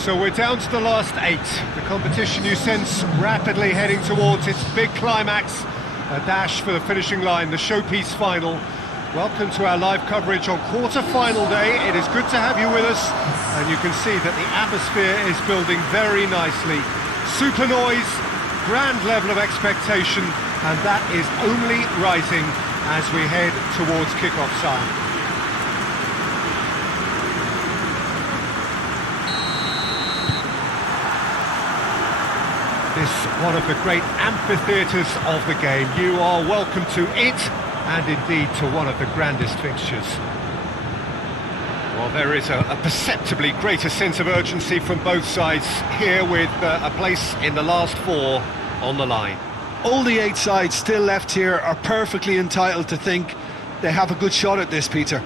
So we're down to the last 8. The competition, you sense, rapidly heading towards its big climax. A dash for the finishing line, the showpiece final. Welcome to our live coverage on quarter-final day. It is good to have you with us. And you can see that the atmosphere is building very nicely. Super noise, grand level of expectation, and that is only rising as we head towards kick-off time. This one of the great amphitheatres of the game. You are welcome to it, and indeed to one of the grandest fixtures. Well, there is a perceptibly greater sense of urgency from both sides here, with a place in the last 4 on the line. All the 8 sides still left here are perfectly entitled to think they have a good shot at this, Peter.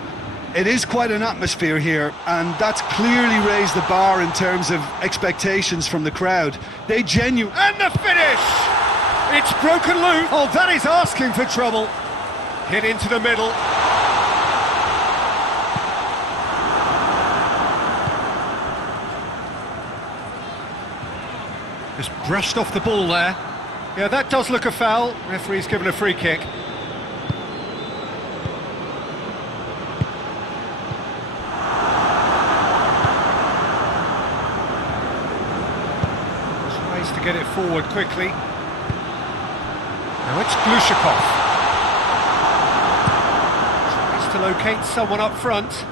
It is quite an atmosphere here, and that's clearly raised the bar in terms of expectations from the crowd. They genuinely... And the finish! It's broken loose! Oh, that is asking for trouble. Hit into the middle. Just brushed off the ball there. Yeah, that does look a foul. Referee's given a free kick. To get it forward quickly. Now it's Glushakov. Tries to locate someone up front.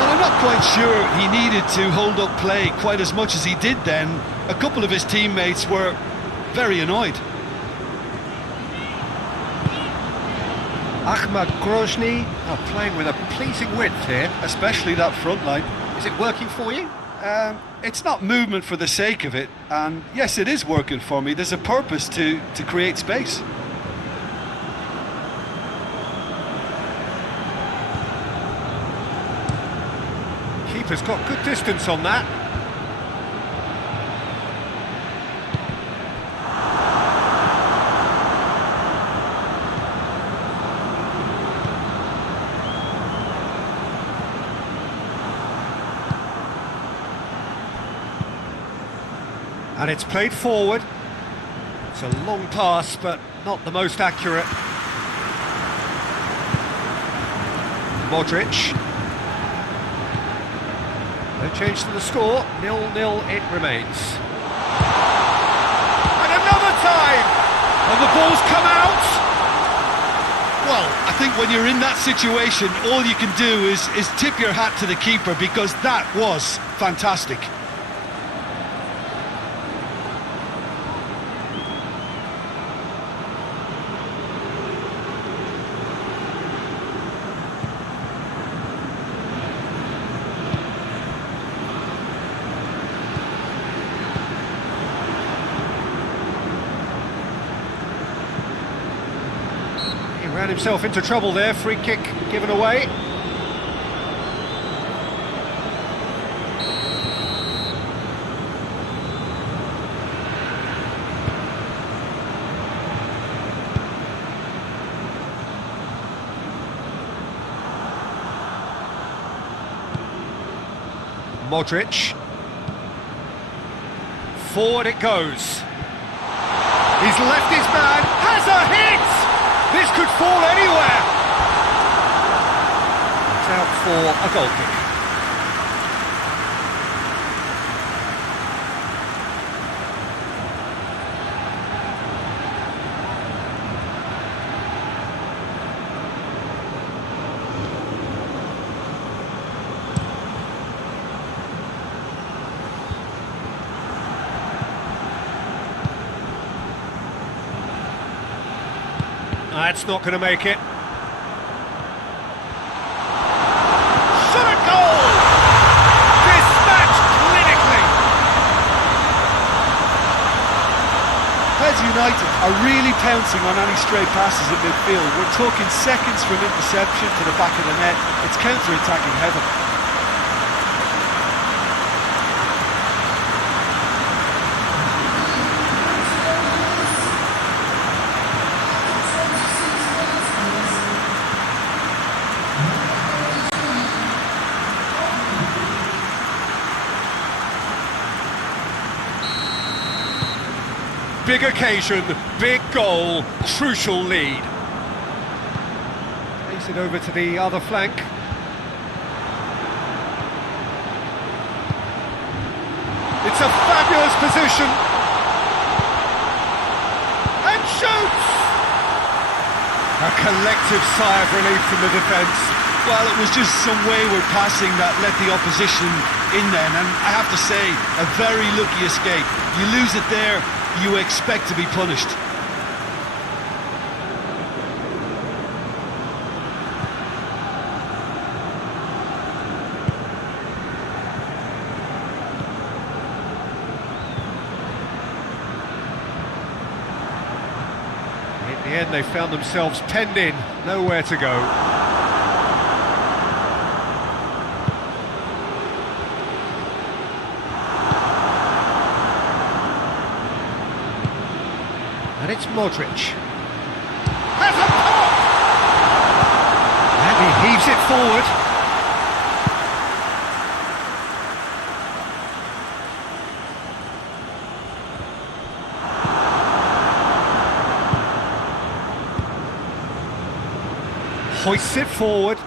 Well, I'm not quite sure he needed to hold up play quite as much as he did then. A couple of his teammates were very annoyed. Ahmad Grozny are playing with a pleasing width here. Especially that front line. Is it working for you? It's not movement for the sake of it, and yes, it is working for me. There's a purpose to create space. Keeper's got good distance on that. And it's played forward. It's a long pass, but not the most accurate. Modric. No change to the score. 0-0 it remains. And another time! And the ball's come out! Well, I think when you're in that situation, all you can do is tip your hat to the keeper, because that was fantastic. Ran himself into trouble there, free kick given away. Modric. Forward it goes. He's left his man, has a hit! This could fall anywhere. It's out for a goal kick. That's not going to make it. Shot a goal! Dispatched clinically! PES United are really pouncing on any stray passes at midfield. We're talking seconds from interception to the back of the net. It's counter-attacking heaven. big occasion, big goal, crucial lead. Takes it over to the other flank. It's a fabulous position. And shoots! A collective sigh of relief from the defence. Well, it was just some wayward passing that let the opposition in then, and I have to say, a very lucky escape. You lose it there, you expect to be punished. In the end, they found themselves penned in, nowhere to go. And it's Modric. Has a pop! And he heaves it forward. Hoists it forward.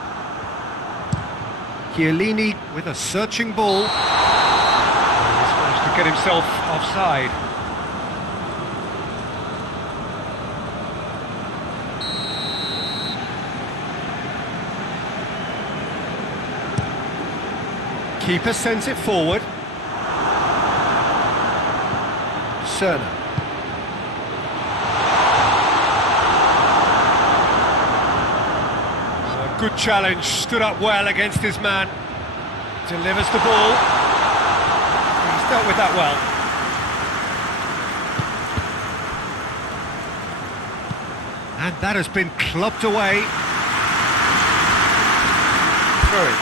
Chiellini with a searching ball. He's managed to get himself offside. Keeper sends it forward. Cerner. A good challenge, stood up well against his man. Delivers the ball. He's dealt with that well. And that has been clubbed away. Through it.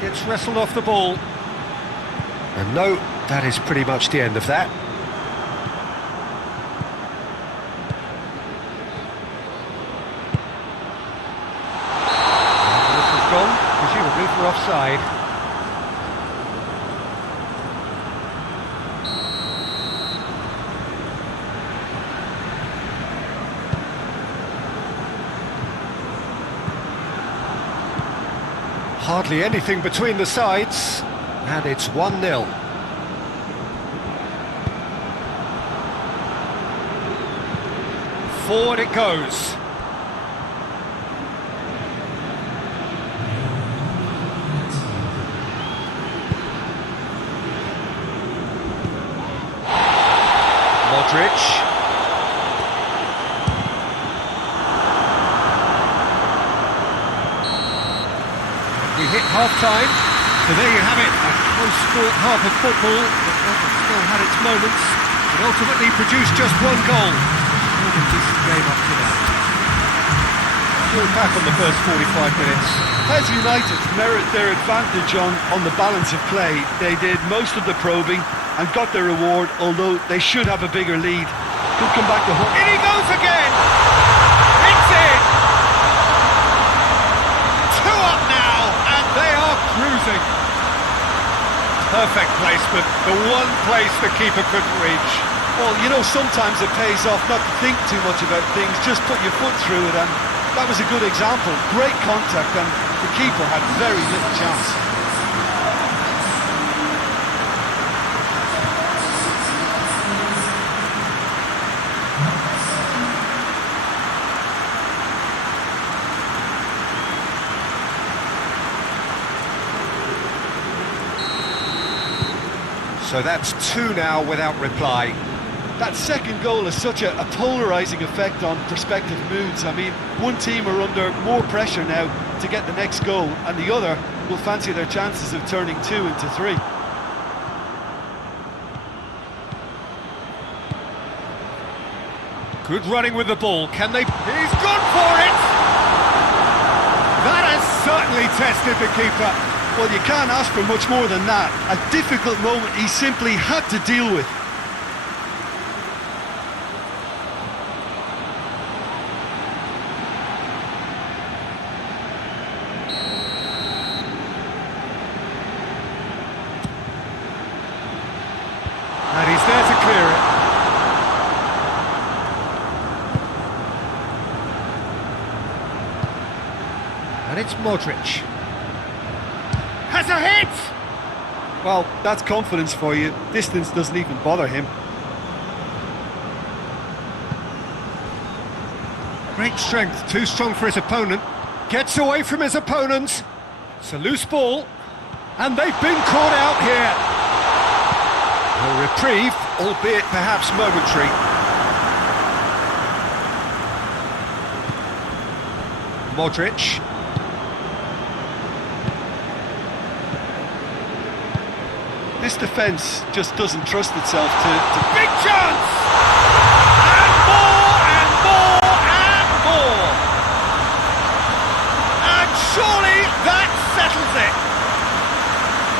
Gets wrestled off the ball. And no, that is pretty much the end of that. And this has gone, presumably for offside. Hardly anything between the sides, and it's 1-0. Forward it goes. Modric. We hit half-time, so there you have it, a close-fought half of football that still had its moments, but ultimately produced just one goal. Still a decent game up to now. We're back on the first 45 minutes. As United merit their advantage on the balance of play, they did most of the probing and got their reward, although they should have a bigger lead. Could come back to home. In he goes again! It's in! 2 up now, and they are cruising. Perfect placement, the one place the keeper couldn't reach. Well, you know, sometimes it pays off not to think too much about things, just put your foot through it, and that was a good example. Great contact, and the keeper had very little chance. So that's 2 now without reply. That second goal has such a polarising effect on prospective moods. I mean, one team are under more pressure now to get the next goal, and the other will fancy their chances of turning 2 into 3. Good running with the ball, can they? He's gone for it! That has certainly tested the keeper. Well, you can't ask for much more than that. A difficult moment he simply had to deal with. And it's Modric. Has a hit! Well, that's confidence for you. Distance doesn't even bother him. Great strength, too strong for his opponent. Gets away from his opponent. It's a loose ball. And they've been caught out here. A reprieve, albeit perhaps momentary. Modric. This defence just doesn't trust itself to... Big chance! And more, and more, and more! And surely that settles it!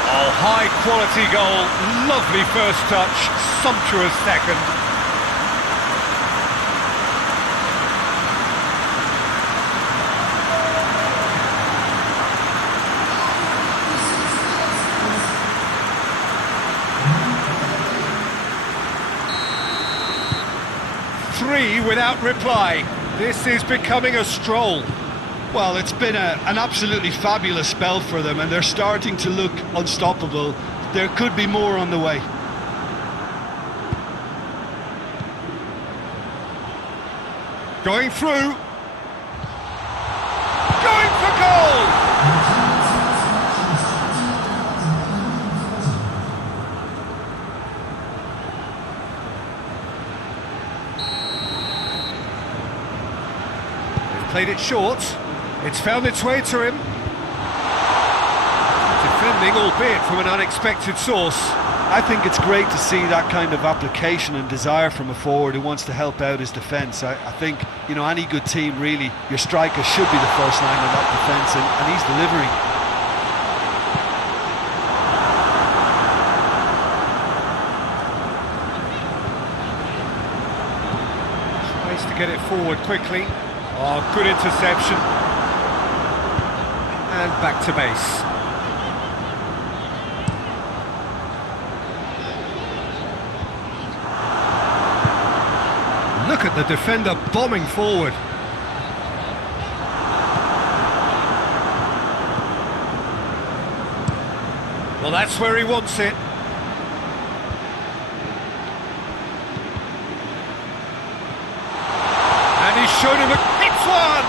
Oh, high quality goal, lovely first touch, sumptuous second. Three without reply. This is becoming a stroll. Well, it's been an absolutely fabulous spell for them, and they're starting to look unstoppable. There could be more on the way. Going through. Going for goal! Played it short. It's found its way to him. Defending, albeit from an unexpected source. I think it's great to see that kind of application and desire from a forward who wants to help out his defence. I think, you know, any good team, really, your striker should be the first line of that defence, and he's delivering. Tries to get it forward quickly. Oh, good interception. And back to base. Look at the defender bombing forward. Well, that's where he wants it. And he's shown him a... It's one!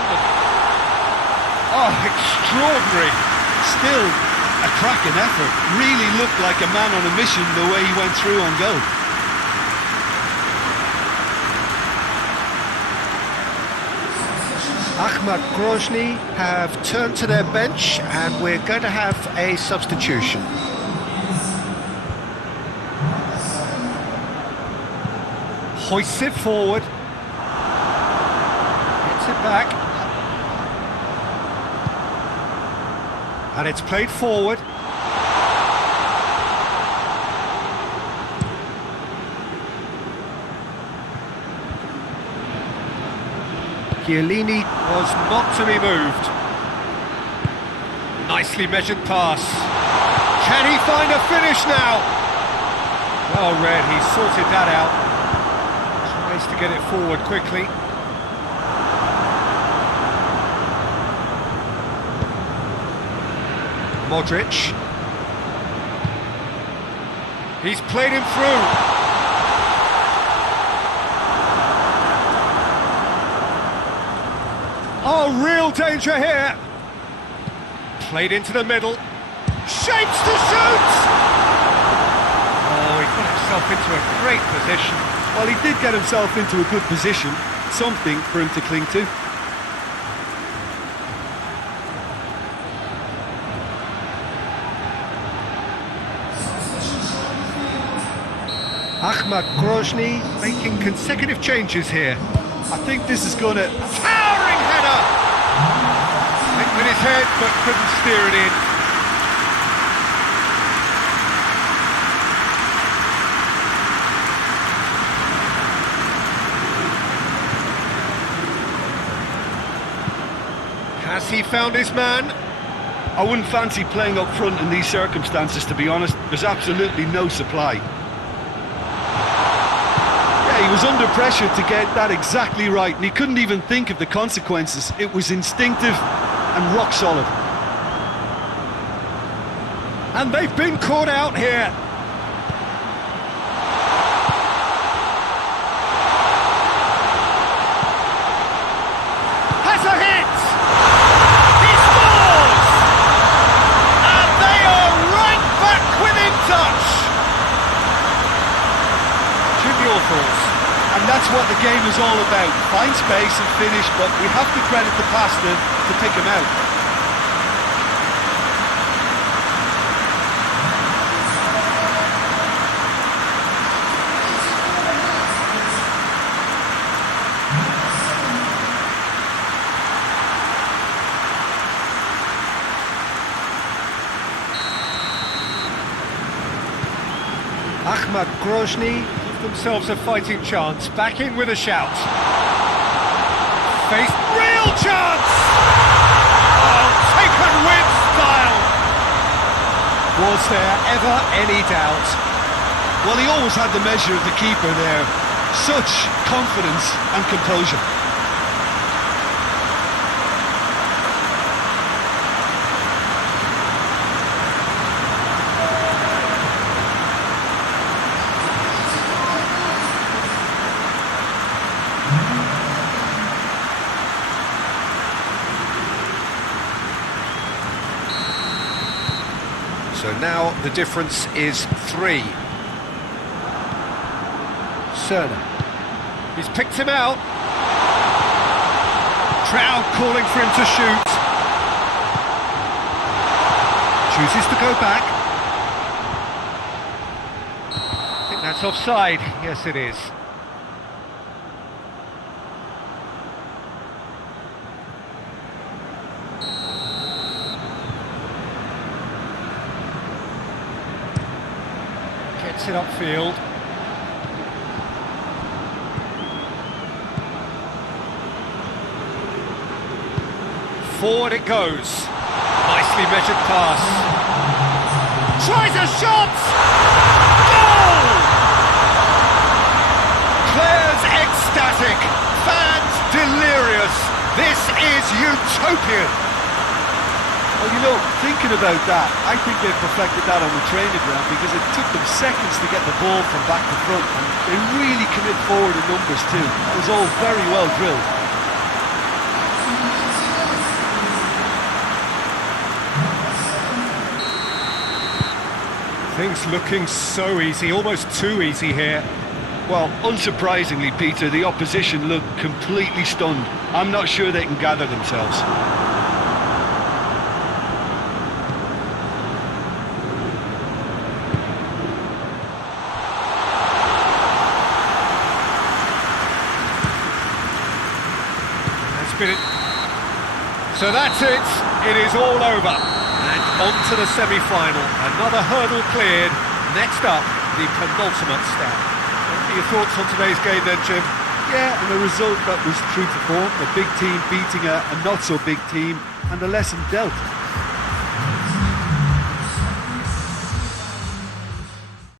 Oh, extraordinary. Still a cracking effort. Really looked like a man on a mission the way he went through on goal. Ahmad Ghrozny have turned to their bench, and we're going to have a substitution. Hoists it forward. Gets it back. And it's played forward. Chiellini was not to be moved. Nicely measured pass. Can he find a finish now? Well read, he sorted that out. Tries to get it forward quickly. Modric. He's played him through. Oh, real danger here. Played into the middle. Shapes to shoot! Oh, he got himself into a great position. Well, he did get himself into a good position. Something for him to cling to. Ahmad Ghrozny making consecutive changes here. I think this is going to... Towering header! Went with his head, but couldn't steer it in. Has he found his man? I wouldn't fancy playing up front in these circumstances, to be honest. There's absolutely no supply. He was under pressure to get that exactly right, and he couldn't even think of the consequences. It was instinctive, and rock solid. And they've been caught out here. Has a hit! He scores! And they are right back within touch. Jim, your thoughts? And that's what the game is all about. Find space and finish, but we have to credit the passer to pick him out. Ahmad Grodny give themselves a fighting chance. Back in with a shout. Face real chance! Oh, taken with style! Was there ever any doubt? Well, he always had the measure of the keeper there. Such confidence and composure. So now the difference is 3. Cerner. He's picked him out. Trout calling for him to shoot. Chooses to go back. I think that's offside. Yes, it is. Gets it upfield. Forward it goes. Nicely measured pass. Tries a shot! Goal! Players ecstatic. Fans delirious. This is utopian. Well, you know, thinking about that, I think they perfected that on the training ground because it took them seconds to get the ball from back to front, and they really commit forward in numbers too. That was all very well drilled. Things looking so easy, almost too easy here. Well, unsurprisingly, Peter, the opposition look completely stunned. I'm not sure they can gather themselves. So that's it, it is all over. And on to the semi-final. Another hurdle cleared. Next up, the penultimate step. What are your thoughts on today's game then, Jim? Yeah, and a result that was true to form. A big team beating a not-so-big team, and a lesson dealt.